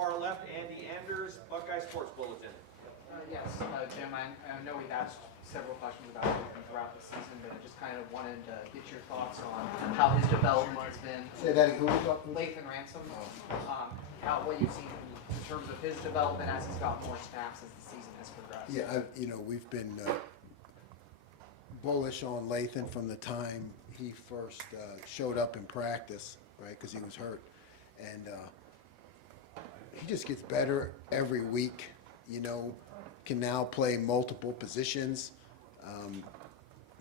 far left, Andy Anders, Buckeye Sports Bulletin. Yes, Jim, I know we've asked several questions about him throughout the season, but I just kind of wanted to get your thoughts on how his development has been. Say that again. Who was talking? Lathan Ransom, what you've seen in terms of his development as he's got more snaps as the season has progressed. Yeah, we've been bullish on Lathan from the time he first showed up in practice, right? Because he was hurt, and he just gets better every week. Can now play multiple positions,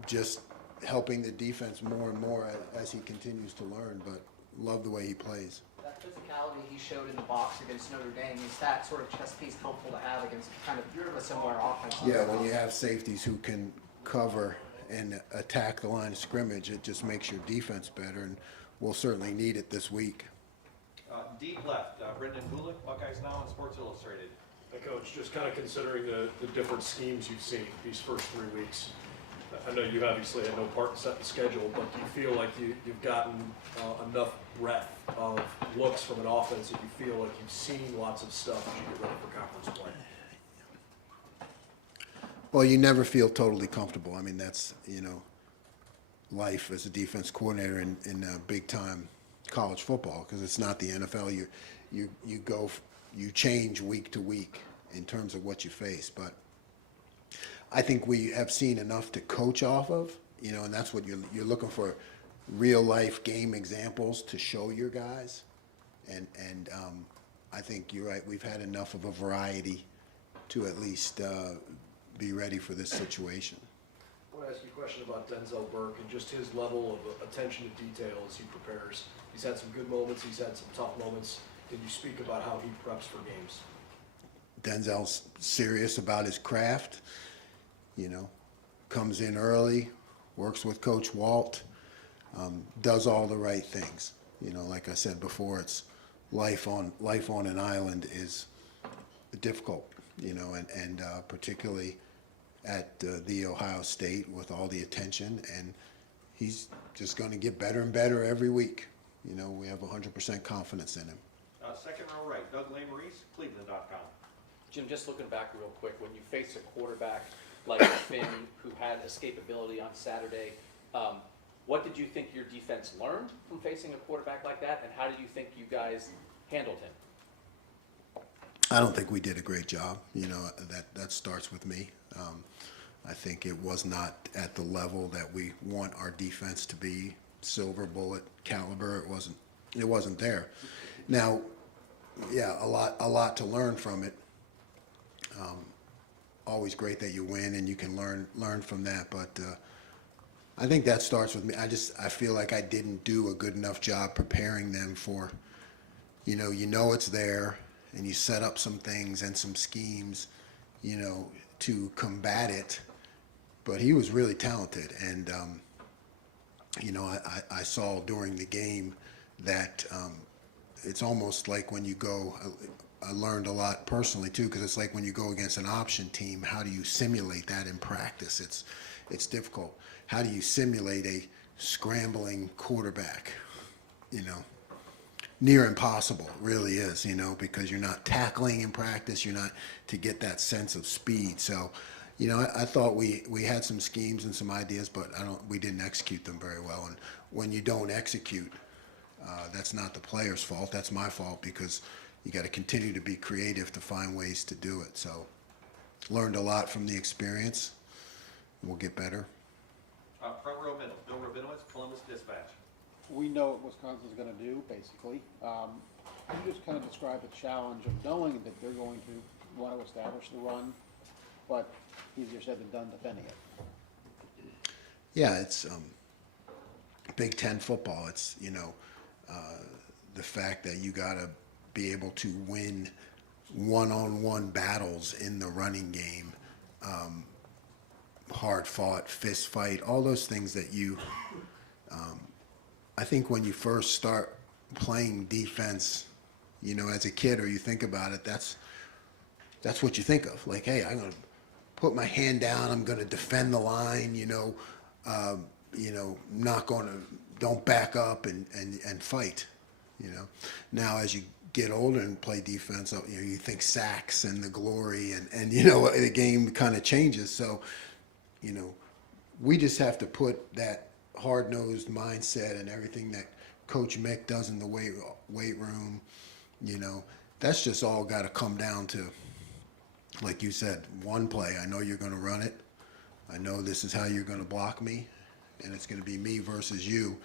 just helping the defense more and more as he continues to learn. But love the way he plays. That physicality he showed in the box against Notre Dame, is that sort of chess piece helpful to have against kind of a similar offense? Yeah, when you have safeties who can cover and attack the line of scrimmage, it just makes your defense better, and we'll certainly need it this week. Deep left, Brendan Gulick, Buckeyes Now and Sports Illustrated. Hey, Coach, just kind of considering the different schemes you've seen these first 3 weeks, I know you obviously had no part in setting the schedule, but do you feel like you've gotten enough breadth of looks from an offense that you feel like you've seen lots of stuff as you get ready for conference play? Well, you never feel totally comfortable. I mean, that's, life as a defense coordinator in big-time college football, because it's not the NFL. You change week to week in terms of what you face. But I think we have seen enough to coach off of, and that's what you're looking for, real-life game examples to show your guys. And I think you're right. We've had enough of a variety to at least be ready for this situation. I want to ask you a question about Denzel Burke and just his level of attention to detail as he prepares. He's had some good moments. He's had some tough moments. Did you speak about how he preps for games? Denzel's serious about his craft, comes in early, works with Coach Walt, does all the right things. Like I said before, it's life on an island is difficult, and particularly at the Ohio State with all the attention, and he's just going to get better and better every week. We have 100% confidence in him. Second row right, Doug Lesmerises, Cleveland.com. Jim, just looking back real quick, when you face a quarterback like Finn, who had escapability on Saturday, what did you think your defense learned from facing a quarterback like that, and how did you think you guys handled him? I don't think we did a great job. That starts with me. I think it was not at the level that we want our defense to be, silver bullet caliber. It wasn't there. Now, yeah, a lot to learn from it. Always great that you win and you can learn from that, but I think that starts with me. I feel like I didn't do a good enough job preparing them for, it's there, and you set up some things and some schemes, to combat it. But he was really talented, and I saw during the game that it's almost like when you go. I learned a lot personally too, because it's like when you go against an option team, how do you simulate that in practice? It's difficult. How do you simulate a scrambling quarterback? Near impossible, really is, because you're not tackling in practice, you're not to get that sense of speed. So, I thought we had some schemes and some ideas, but we didn't execute them very well. And when you don't execute, that's not the player's fault. That's my fault, because you got to continue to be creative to find ways to do it. So, learned a lot from the experience. We'll get better. Front row middle, Bill Rabinowitz, Columbus Dispatch. We know what Wisconsin's going to do, basically. Can you just kind of describe the challenge of knowing that they're going to want to establish the run, but easier said than done defending it? Yeah, it's Big Ten football. It's, the fact that you got to be able to win one-on-one battles in the running game, hard-fought, fist fight, all those things that I think when you first start playing defense, as a kid, or you think about it, that's what you think of. Like, hey, I'm going to put my hand down, I'm going to defend the line, don't back up and fight, Now, as you get older and play defense, you know, you think sacks and the glory and you know, the game kind of changes. So, you know, we just have to put that hard-nosed mindset and everything that Coach Mick does in the weight room, you know, that's just all got to come down to, like you said, one play. I know you're going to run it. I know this is how you're going to block me, and it's going to be me versus you.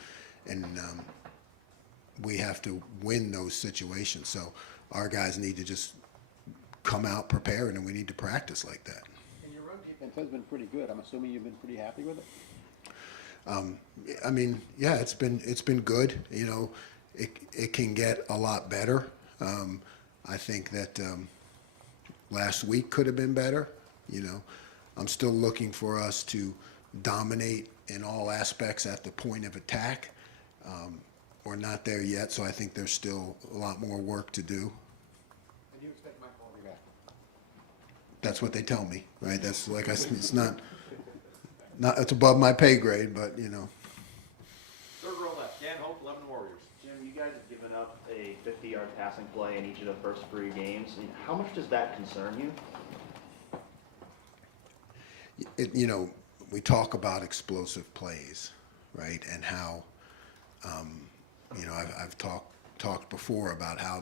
And we have to win those situations. So our guys need to just come out prepared, and we need to practice like that. And your run defense has been pretty good. I'm assuming you've been pretty happy with it? I mean, yeah, it's been good. You know, it can get a lot better. I think that last week could have been better. You know, I'm still looking for us to dominate in all aspects at the point of attack. We're not there yet, so I think there's still a lot more work to do. And you expect Michael to be back? That's what they tell me, right? That's like I said, it's not it's above my pay grade, but you know. Third row left, Dan Hope, 11 Warriors. Jim, you guys have given up a 50-yard passing play in each of the first 3 games. I mean, how much does that concern you? You know, we talk about explosive plays, right? And how, you know, I've talked before about how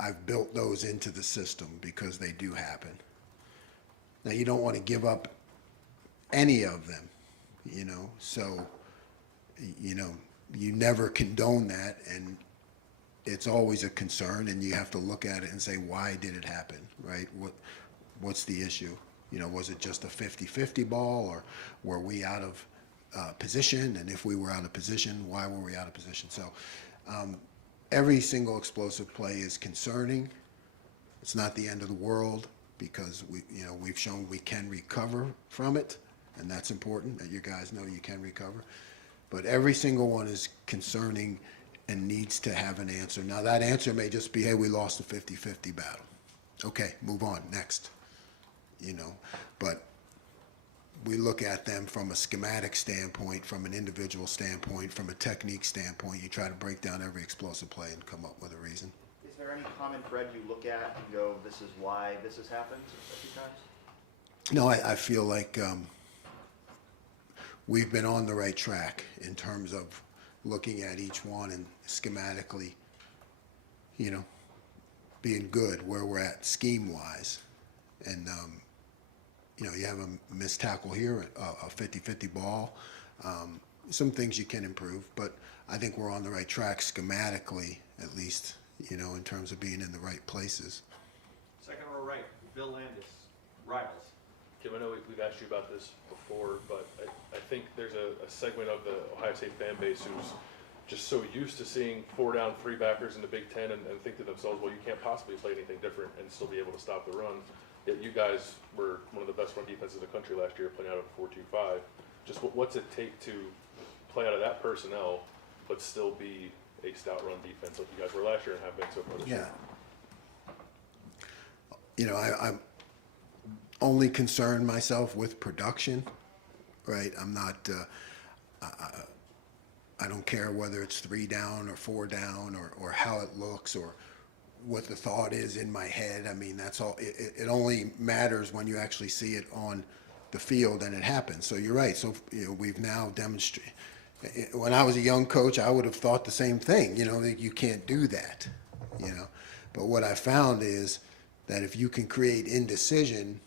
I've built those into the system because they do happen. Now, you don't want to give up any of them, you know, so, you know, you never condone that, and it's always a concern, and you have to look at it and say, why did it happen, right? What's the issue? You know, was it just a 50-50 ball, or were we out of position? And if we were out of position, why were we out of position? So every single explosive play is concerning. It's not the end of the world because we've shown we can recover from it, and that's important that you guys know you can recover. But every single one is concerning and needs to have an answer. Now that answer may just be, hey, we lost a 50-50 battle. Okay, move on, next. You know, but we look at them from a schematic standpoint, from an individual standpoint, from a technique standpoint. You try to break down every explosive play and come up with a reason. Is there any common thread you look at and go, this is why this has happened a few times? No, I feel like we've been on the right track in terms of looking at each one and schematically, you know, being good where we're at scheme-wise. And, you know, you have a missed tackle here, a 50-50 ball. Some things you can improve, but I think we're on the right track schematically, at least, you know, in terms of being in the right places. Second row right, Bill Landis, Rivals. Kim, I know we've asked you about this before, but I think there's a segment of the Ohio State fan base who's just so used to seeing 4-down 3-backers in the Big Ten and think to themselves, well, you can't possibly play anything different and still be able to stop the run. Yet you guys were one of the best run defenses in the country last year, playing out of 4-2-5. Just what's it take to play out of that personnel, but still be a stout run defense like you guys were last year and have been so far this year? You know, I'm only concerned myself with production, right? I'm not, I don't care whether it's 3 down or 4 down or how it looks or what the thought is in my head. I mean, that's all. It only matters when you actually see it on the field and it happens. So you're right. So, you know, we've now demonstrated. When I was a young coach, I would have thought the same thing. You know, that you can't do that. You know, but what I found is that if you can create indecision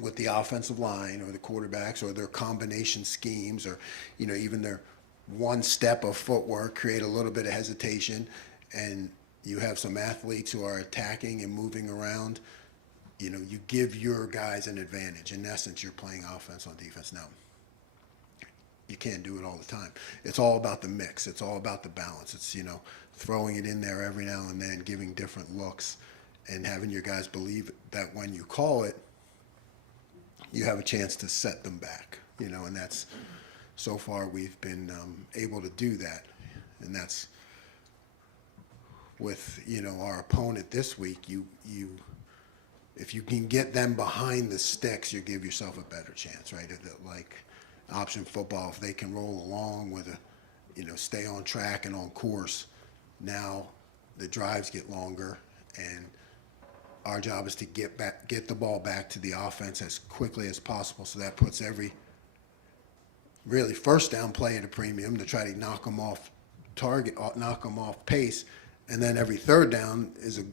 with the offensive line or the quarterbacks or their combination schemes or, you know, even their one step of footwork, create a little bit of hesitation, and you have some athletes who are attacking and moving around, you know, you give your guys an advantage. In essence, you're playing offense on defense. Now, you can't do it all the time. It's all about the mix. It's all about the balance. It's, you know, throwing it in there every now and then, giving different looks, and having your guys believe that when you call it, you have a chance to set them back, you know, and that's, so far we've been able to do that. And that's with, you know, our opponent this week, if you can get them behind the sticks, you give yourself a better chance, right? Like option football, if they can roll along with a, you know, stay on track and on course, now the drives get longer, and our job is to get the ball back to the offense as quickly as possible. So that puts every really first down play at a premium to try to knock them off target, knock them off pace, and then every third down is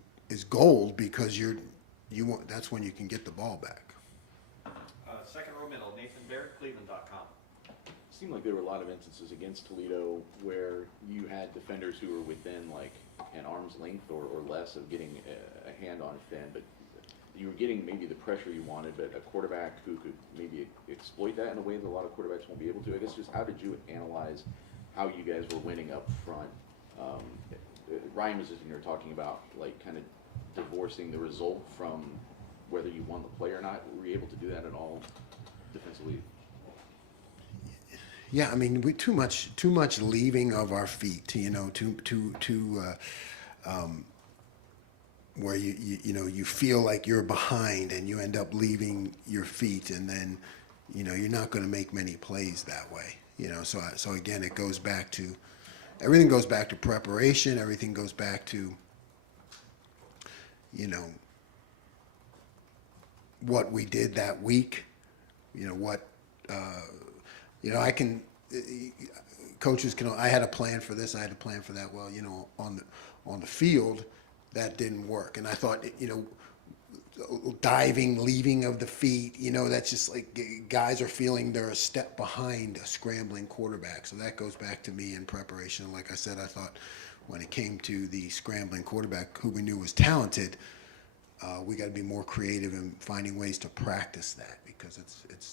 gold because that's when you can get the ball back. Second row middle, Nathan Baird, Cleveland.com. Seemed like there were a lot of instances against Toledo where you had defenders who were within like an arm's length or less of getting a hand on Finn, but you were getting maybe the pressure you wanted, but a quarterback who could maybe exploit that in a way that a lot of quarterbacks won't be able to. I guess just how did you analyze how you guys were winning up front? Ryan was just in here talking about like kind of divorcing the result from whether you won the play or not. Were you able to do that at all defensively? Yeah, I mean, we too much leaving of our feet, where you feel like you're behind and you end up leaving your feet, and then you're not going to make many plays that way. So again, it goes back to everything goes back to preparation. Everything goes back to what we did that week. Coaches can. I had a plan for this. I had a plan for that. Well, on the field, that didn't work. And I thought, diving, leaving of the feet, that's just like guys are feeling they're a step behind a scrambling quarterback. So that goes back to me in preparation. And like I said, I thought when it came to the scrambling quarterback, who we knew was talented, we got to be more creative in finding ways to practice that, because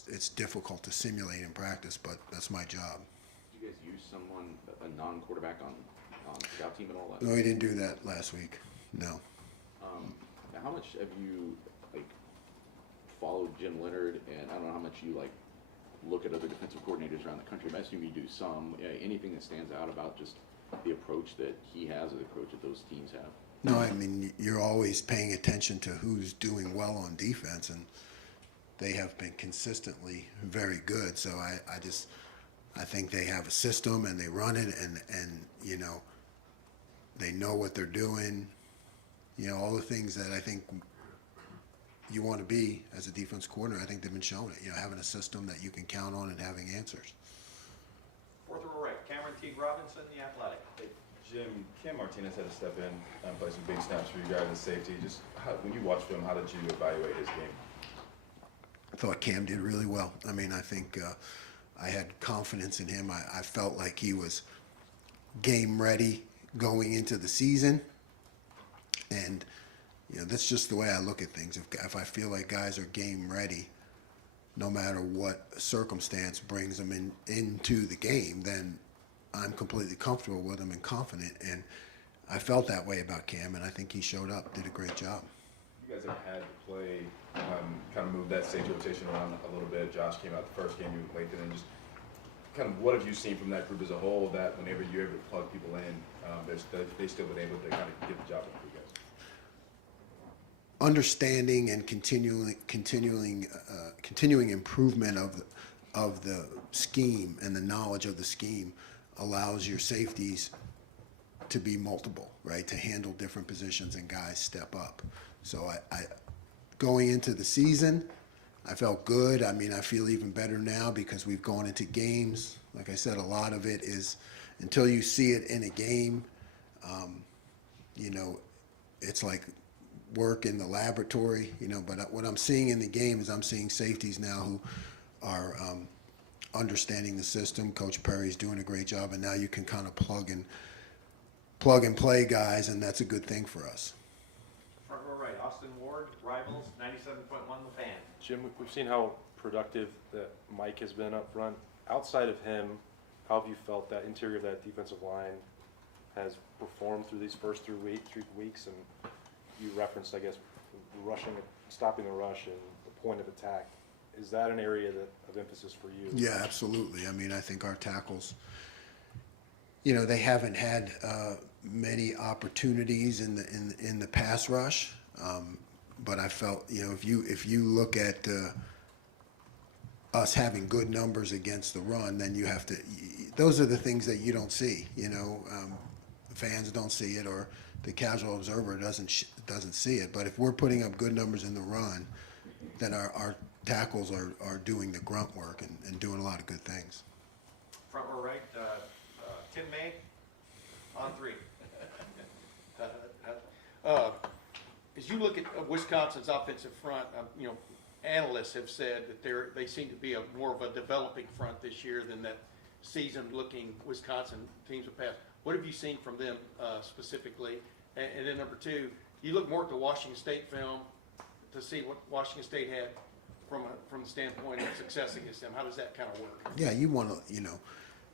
it's difficult to simulate in practice, but that's my job. Did you guys use someone, a non-quarterback on the scout team at all? No, we didn't do that last week. No. Now how much have you followed Jim Leonard, and I don't know how much you look at other defensive coordinators around the country, but I assume you do some. Anything that stands out about just the approach that he has or the approach that those teams have? No, I mean, you're always paying attention to who's doing well on defense, and they have been consistently very good. So I think they have a system and they run it, and they know what they're doing. All the things that I think you want to be as a defense coordinator, I think they've been showing it. Having a system that you can count on and having answers. Fourth row right, Cameron Teague Robinson, The Athletic. Jim, Cam Martinez had to step in and play some big snaps for you guys as safety. Just when you watched him, how did you evaluate his game? I thought Cam did really well. I mean, I think I had confidence in him. I felt like he was game ready going into the season. And, that's just the way I look at things. If I feel like guys are game ready, no matter what circumstance brings them into the game, then I'm completely comfortable with him and confident. And I felt that way about Cam, and I think he showed up, did a great job. You guys have had to play, kind of move that safety rotation around a little bit. Josh came out the first game, you went late, and just kind of what have you seen from that group as a whole, that whenever you're able to plug people in, they still been able to kind of get the job done for you guys? Understanding and continuing improvement of the scheme and the knowledge of the scheme allows your safeties to be multiple, right? To handle different positions and guys step up. So I going into the season, I felt good. I mean, I feel even better now because we've gone into games. Like I said, a lot of it is until you see it in a game, it's like work in the laboratory, but what I'm seeing in the game is I'm seeing safeties now who are understanding the system. Coach Perry's doing a great job, and now you can kind of plug and play guys, and that's a good thing for us. Front row right, Austin Ward, Rivals, 97.1 The Fan. Jim, we've seen how productive that Mike has been up front. Outside of him, how have you felt that interior of that defensive line has performed through these first 3 weeks? And you referenced, I guess, stopping the rush and the point of attack. Is that an area of emphasis for you? Yeah, absolutely. I mean, I think our tackles, they haven't had many opportunities in the pass rush, but I felt, if you look at us having good numbers against the run, then you have to. Those are the things that you don't see. Fans don't see it, or the casual observer doesn't see it. But if we're putting up good numbers in the run, then our tackles are doing the grunt work and doing a lot of good things. Front row right, Tim May, on three. As you look at Wisconsin's offensive front, analysts have said that they seem to be more of a developing front this year than that seasoned-looking Wisconsin teams have passed. What have you seen from them specifically? And then number two, you look more at the Washington State film to see what Washington State had from the standpoint of success against them. How does that kind of work? Yeah, you want to,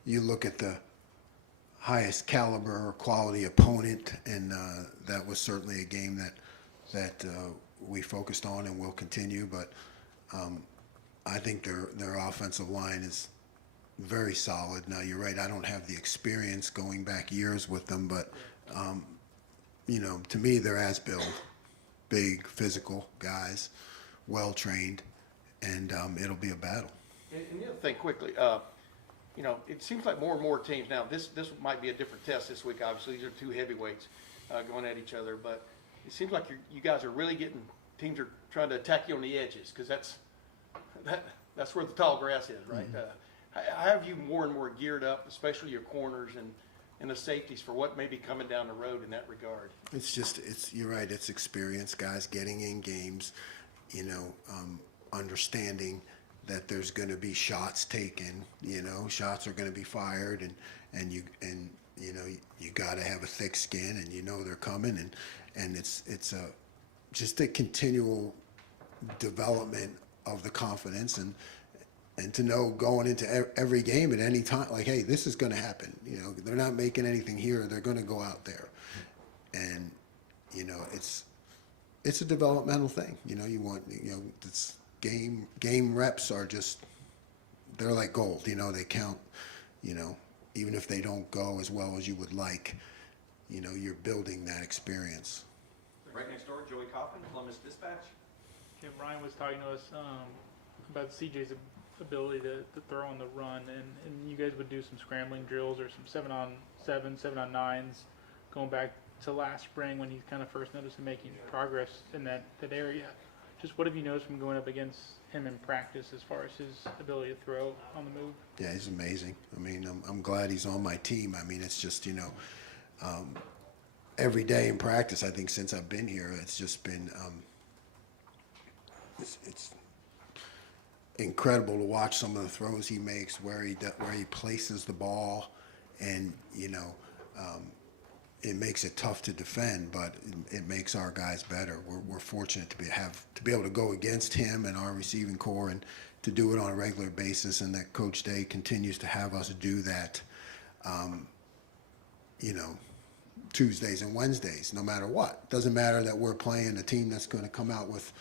you look at the highest caliber or quality opponent, and that was certainly a game that we focused on and will continue. But I think their offensive line is very solid. Now, you're right, I don't have the experience going back years with them, but to me, they're as-built, big, physical guys, well-trained, and it'll be a battle. And the other thing quickly, it seems like more and more teams now, this might be a different test this week, obviously. These are two heavyweights going at each other, but it seems like you guys are really teams are trying to attack you on the edges, because that's where the tall grass is, right? How have you more and more geared up, especially your corners and the safeties, for what may be coming down the road in that regard? You're right, it's experience, guys getting in games, understanding that there's going to be shots taken, shots are going to be fired, and you got to have a thick skin, and they're coming, and it's just a continual development of the confidence, and to know going into every game at any time, like, hey, this is going to happen. They're not making anything here; they're going to go out there, and it's a developmental thing. You want it's game reps are they're like gold. They count. Even if they don't go as well as you would like, you're building that experience. Right next door, Joey Coffin, Columbus Dispatch. Tim Ryan was talking to us about CJ's ability to throw on the run, and you guys would do some scrambling drills or some 7-on-7, 7-on-9s, going back to last spring when he kind of first noticed him making progress in that area. Just what have you noticed from going up against him in practice as far as his ability to throw on the move? Yeah, he's amazing. I mean, I'm glad he's on my team. I mean, it's just, every day in practice, I think since I've been here, it's just been, it's incredible to watch some of the throws he makes, where he places the ball, and, it makes it tough to defend, but it makes our guys better. We're fortunate to be able to go against him and our receiving core, and to do it on a regular basis, and that Coach Day continues to have us do that, Tuesdays and Wednesdays, no matter what. Doesn't matter that we're playing a team that's going to come out with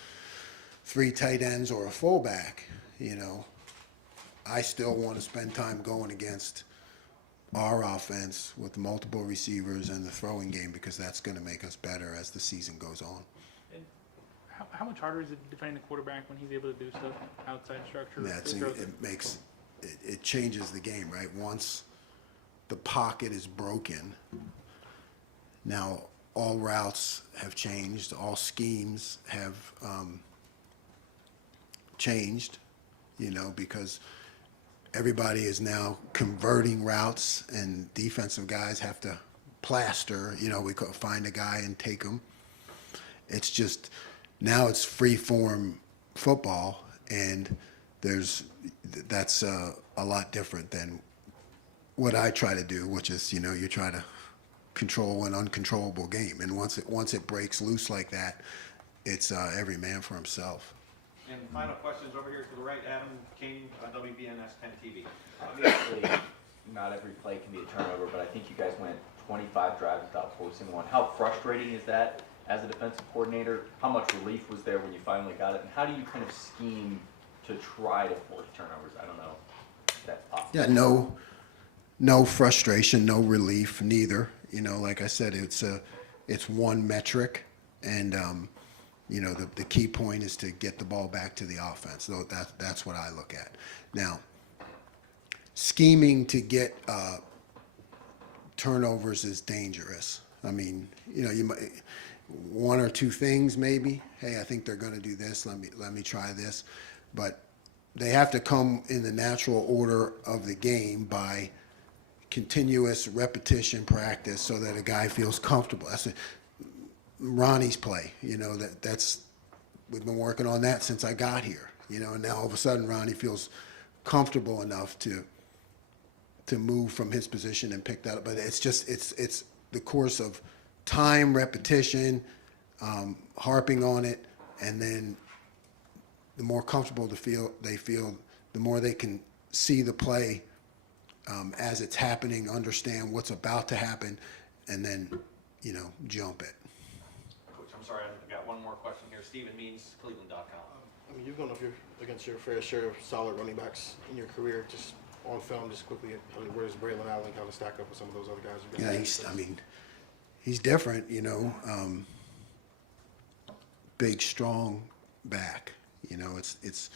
3 tight ends or a fullback. I still want to spend time going against our offense with multiple receivers and the throwing game, because that's going to make us better as the season goes on. And how much harder is it defending the quarterback when he's able to do stuff outside structure? It changes the game, right? Once the pocket is broken, now all routes have changed, all schemes have changed, because everybody is now converting routes, and defensive guys have to plaster. We could find a guy and take him. It's just, now it's free form football, and that's a lot different than what I try to do, which is, you try to control an uncontrollable game, and once it breaks loose like that, it's every man for himself. And final questions over here to the right, Adam King, WBNS 10 TV. Obviously, not every play can be a turnover, but I think you guys went 25 drives without forcing one. How frustrating is that as a defensive coordinator? How much relief was there when you finally got it? And how do you kind of scheme to try to force turnovers? I don't know if that's possible. Yeah, no frustration, no relief, neither. Like I said, it's one metric, and the key point is to get the ball back to the offense. So that's what I look at. Now, scheming to get turnovers is dangerous. I mean, you know, you might, one or two things maybe. Hey, I think they're going to do this. Let me try this. But they have to come in the natural order of the game by continuous repetition practice so that a guy feels comfortable. That's Ronnie's play. You know, we've been working on that since I got here. You know, and now all of a sudden Ronnie feels comfortable enough to move from his position and pick that up. But it's just it's the course of time, repetition, harping on it, and then the more comfortable they feel, the more they can see the play as it's happening, understand what's about to happen, and then, you know, jump it. Coach, I'm sorry, I've got one more question here. Steven Means, Cleveland.com. I mean, you've gone up against your fair share of solid running backs in your career. Just on film, just quickly, I mean, where's Braylon Allen kind of stack up with some of those other guys? Yeah, he's different, you know, big, strong back. You know, it's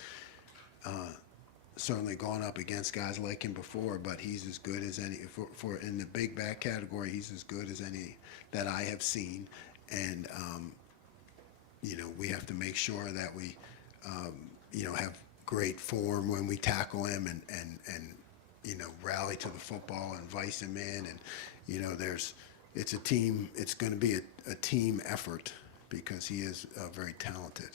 certainly gone up against guys like him before, but he's as good as any, for in the big back category, he's as good as any that I have seen. And, you know, we have to make sure that we, you know, have great form when we tackle him and you know, rally to the football and vice him in. And, you know, it's going to be a team effort because he is very talented.